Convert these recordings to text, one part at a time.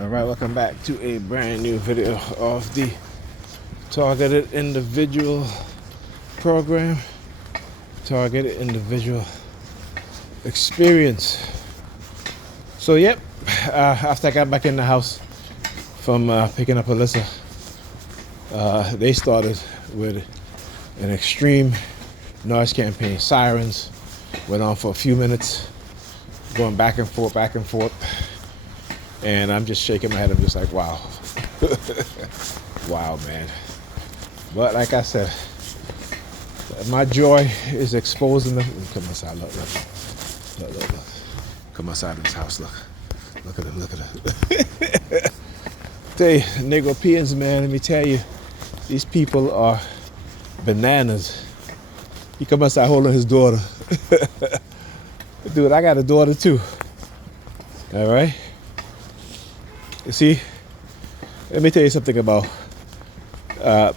Alright, welcome back to a brand new video of the Targeted Individual Program. Targeted Individual Experience. So yep, after I got back in the house from picking up Alyssa, they started with an extreme noise campaign. Sirens went on for a few minutes, going back and forth, and I'm just shaking my head. I'm just like, wow. Wow, man. But like I said, my joy is exposing them. Come outside, look. Come outside of this house, look at them. Tell you, Negropeans, man, let me tell you, these people are bananas. He come outside holding his daughter. Dude, I got a daughter too. All right? You see, let me tell you something about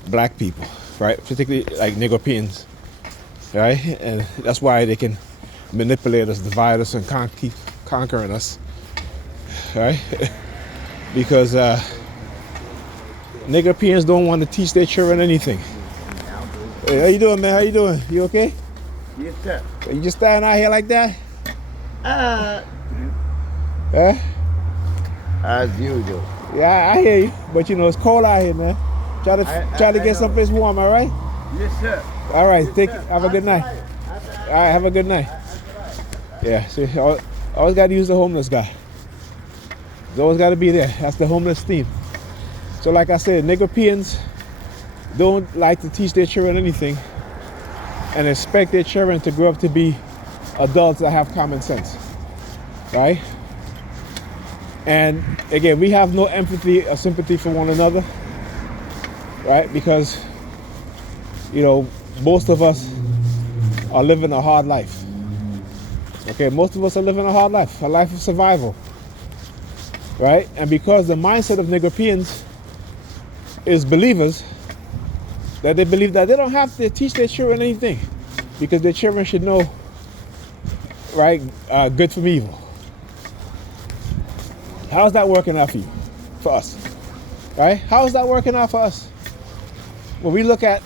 black people, right? Particularly like Negropeans, right? And that's why they can manipulate us, divide us, and keep conquering us, right? Because Negropeans don't want to teach their children anything. Hey, how you doing, man? How you doing? You okay? Yes, sir. You just standing out here like that? Huh? As usual. Yeah, I hear you. But you know, it's cold out here, man. Try to get someplace warm, all right? Yes, sir. All right, Yes, have a good night. All right, have a good night. Yeah, see, I always got to use the homeless guy. He's always got to be there. That's the homeless theme. So like I said, Negropeans don't like to teach their children anything and expect their children to grow up to be adults that have common sense, right? And again, we have no empathy or sympathy for one another, right? Because, you know, most of us are living a hard life. Okay, most of us are living a hard life, a life of survival, right? And because the mindset of Negropeans is believers, that they believe that they don't have to teach their children anything because their children should know, right, good from evil. How's that working out for you, for us, right? How is that working out for us? When we look at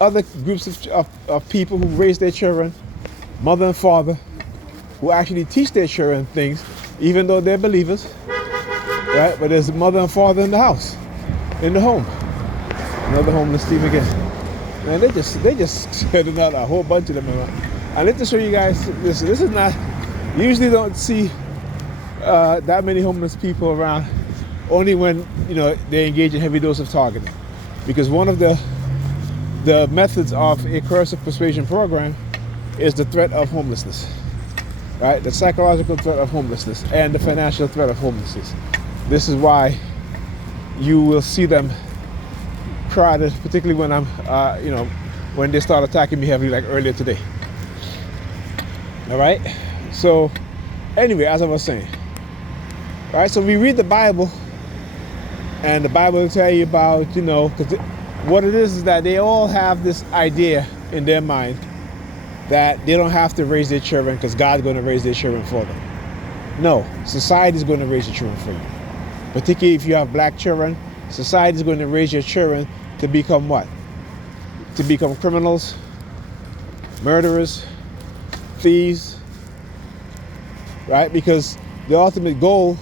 other groups of people who raise their children, mother and father, who actually teach their children things, even though they're believers, right? But there's mother and father in the house, in the home. Another homeless team again. Man, they just sending out a whole bunch of them around. I need to show you guys, this is not, you usually don't see that many homeless people around, only when, you know, they engage in heavy dose of targeting. Because one of the methods of a coercive persuasion program is the threat of homelessness, right? The psychological threat of homelessness and the financial threat of homelessness. This is why you will see them crowded, particularly when I'm, you know, when they start attacking me heavily, like earlier today. All right. So, anyway, as I was saying, all right. So we read the Bible, and the Bible will tell you about, you know, because what it is that they all have this idea in their mind that they don't have to raise their children because God's going to raise their children for them. No, society's going to raise your children for you. Particularly if you have black children, society's going to raise your children to become what? To become criminals, murderers, thieves, right? Because the ultimate goal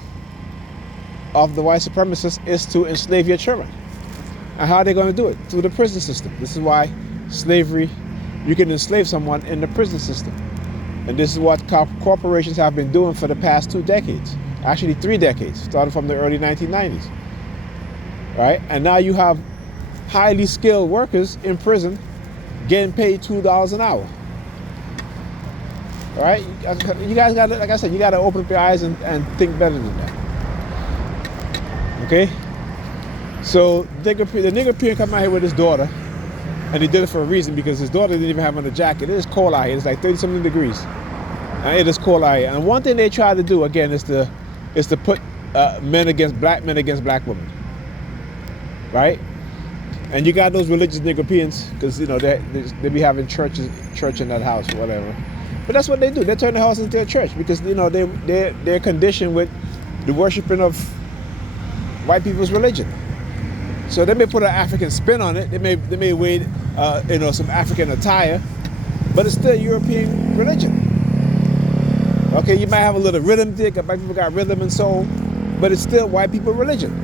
of the white supremacists is to enslave your children. And how are they going to do it? Through the prison system. This is why slavery, you can enslave someone in the prison system. And this is what corporations have been doing for the past 2 decades. Actually 3 decades, starting from the early 1990s. Right? And now you have highly skilled workers in prison getting paid $2 an hour. All right? You guys got to, like I said, you got to open up your eyes and think better than that. Okay? So the Negropean come out here with his daughter, and he did it for a reason, because his daughter didn't even have on a jacket. It is cold out here. It's like 30-something degrees. And it is cold out here. And one thing they try to do, again, is to put black men against black women. Right? And you got those religious Negropeans, because, you know, they be having church in that house or whatever. But that's what they do. They turn the house into a church because, you know, they're conditioned with the worshiping of white people's religion. So they may put an African spin on it. They may wear some African attire, but it's still European religion. Okay, you might have a little rhythm dick. White people got rhythm and soul, but it's still white people religion.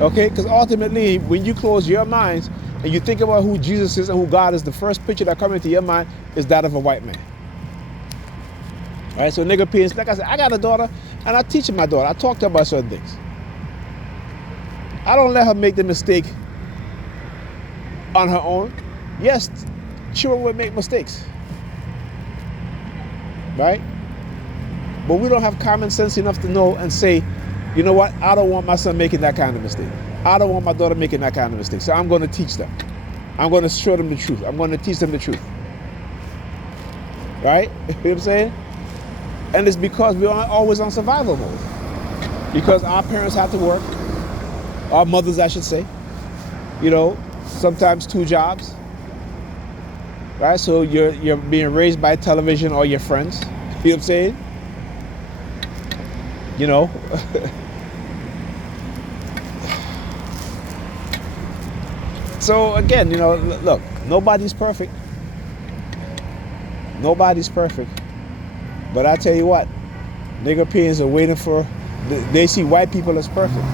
Okay, because ultimately, when you close your minds and you think about who Jesus is and who God is, the first picture that comes into your mind is that of a white man. All right, so nigger penis, like I said, I got a daughter, and I teach my daughter. I talk to her about certain things. I don't let her make the mistake on her own. Yes, children will make mistakes. Right? But we don't have common sense enough to know and say, you know what, I don't want my son making that kind of mistake. I don't want my daughter making that kind of mistake. So I'm going to teach them. I'm going to show them the truth. I'm going to teach them the truth. Right? You know what I'm saying? And it's because we're always on survival mode. Because our parents have to work. Our mothers, I should say. You know, sometimes 2 jobs. Right? So you're being raised by television or your friends. You know what I'm saying? You know. So again, you know, look, nobody's perfect. Nobody's perfect. But I tell you what, nigger peons are waiting for, they see white people as perfect.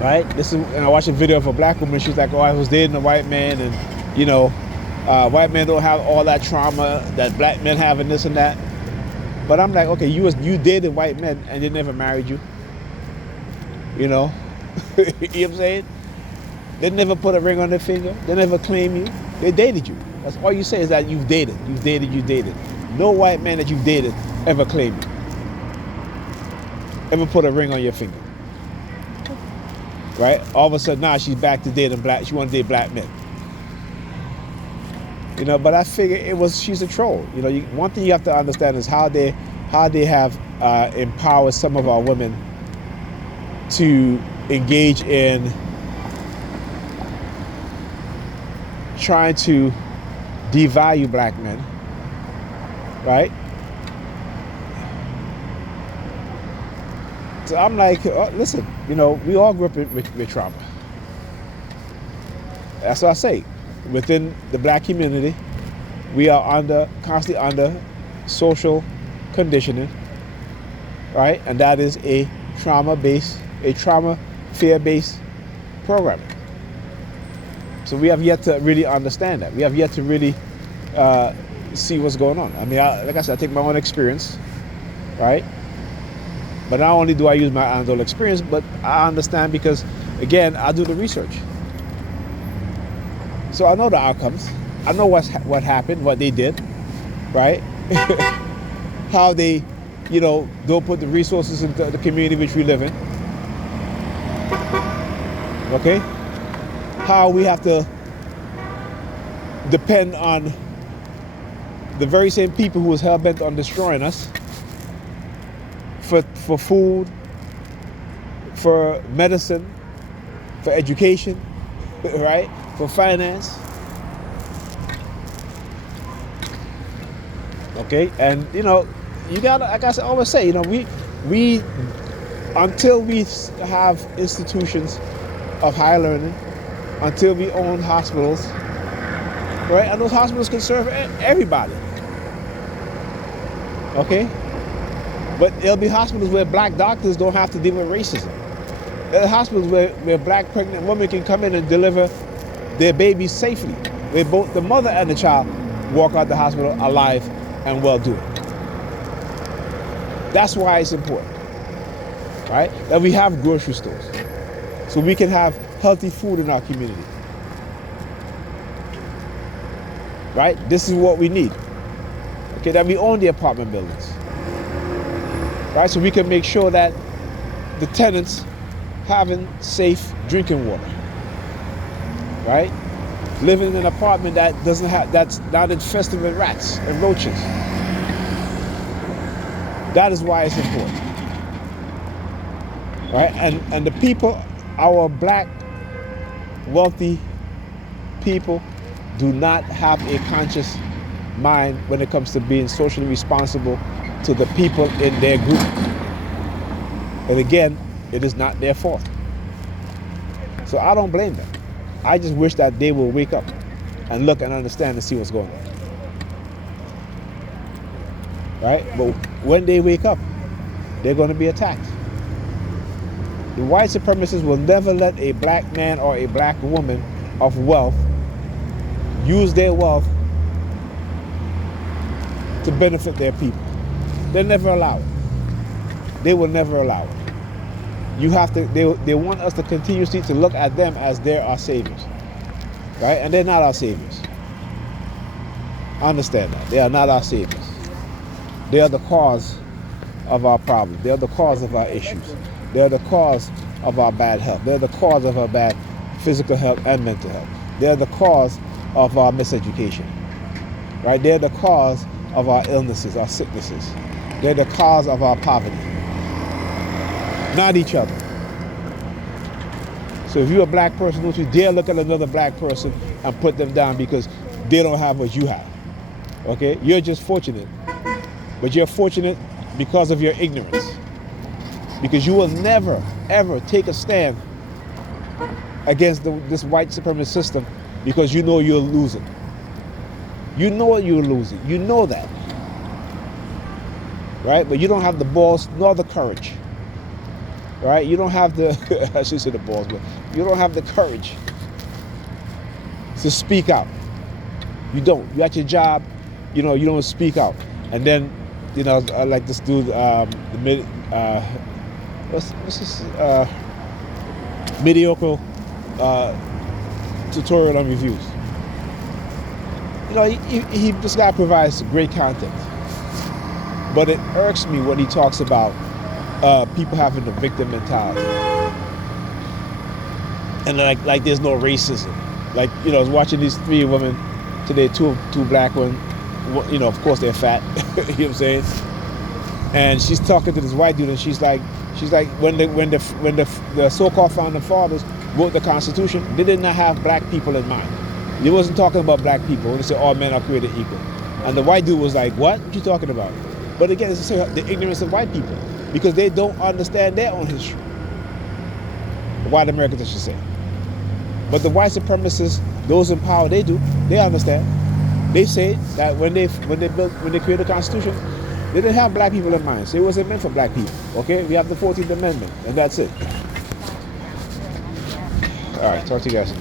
Right? And I watched a video of a black woman. She's like, oh, I was dating a white man, and you know, white men don't have all that trauma that black men have and this and that. But I'm like, okay, you dated white men and they never married you. You know? You know what I'm saying? They never put a ring on their finger. They never claim you. They dated you. That's all you say is that you've dated. You've dated, you dated. No white man that you've dated ever claimed you. Ever put a ring on your finger. Right? All of a sudden, now she's back to dating black. She want to date black men. You know, but I figure she's a troll. You know, one thing you have to understand is how they have empowered some of our women to engage in trying to devalue black men, right? So I'm like, listen, you know, we all grew up with trauma. That's what I say. Within the black community, we are constantly under social conditioning, right? And that is a trauma fear-based programming. So we have yet to really understand that. We have yet to really see what's going on. I mean, like I said, I take my own experience, right? But not only do I use my own experience, but I understand because, again, I do the research. So I know the outcomes. I know what happened, what they did, right? How they, you know, don't put the resources into the community which we live in. Okay? How we have to depend on the very same people who was hell-bent on destroying us for food, for medicine, for education, right? For finance. Okay, and you know, you gotta, like I always say, you know, we until we have institutions of higher learning, until we own hospitals, right? And those hospitals can serve everybody. Okay? But there'll be hospitals where black doctors don't have to deal with racism. There are hospitals where black pregnant women can come in and deliver their babies safely, where both the mother and the child walk out the hospital alive and well-doing. That's why it's important, right? That we have grocery stores, so we can have healthy food in our community. Right? This is what we need. Okay, that we own the apartment buildings. Right? So we can make sure that the tenants having safe drinking water. Right? Living in an apartment that's not infested with rats and roaches. That is why it's important. Right? And the people, our black wealthy people, do not have a conscious mind when it comes to being socially responsible to the people in their group. And again, it is not their fault. So I don't blame them. I just wish that they will wake up and look and understand and see what's going on. Right? But when they wake up, they're going to be attacked. The white supremacists will never let a black man or a black woman of wealth use their wealth to benefit their people. They'll never allow it. They will never allow it. You have to. They want us to continuously to look at them as they're our saviors, right? And they're not our saviors. I understand that. They are not our saviors. They are the cause of our problems. They are the cause of our issues. They are the cause of our bad health. They're the cause of our bad physical health and mental health. They're the cause of our miseducation, right? They're the cause of our illnesses, our sicknesses. They're the cause of our poverty, not each other. So if you're a black person, don't you dare look at another black person and put them down because they don't have what you have, okay? You're just fortunate, but you're fortunate because of your ignorance, because you will never, ever take a stand against this white supremacist system because you know you're losing. You know you're losing. You know that, right? But you don't have the balls nor the courage, right? You don't have the, I should say the balls, but you don't have the courage to speak out. You don't. You at your job, you know, you don't speak out. And then, you know, like this dude, what's this, mediocre tutorial on reviews. You know, this guy provides great content. But it irks me when he talks about people having the victim mentality. And like there's no racism. Like, you know, I was watching these 3 women today, two black women. You know, of course they're fat. You know what I'm saying? And she's talking to this white dude, and she's like, when the so-called founding fathers wrote the Constitution, they did not have black people in mind. They wasn't talking about black people when they said all men are created equal. And the white dude was like, what you talking about? But again, it's the ignorance of white people, because they don't understand their own history. White Americans, I should say. But the white supremacists, those in power, they do. They understand. They say that when they created the Constitution, they didn't have black people in mind. So it wasn't meant for black people. Okay? We have the 14th Amendment, and that's it. All right, talk to you guys.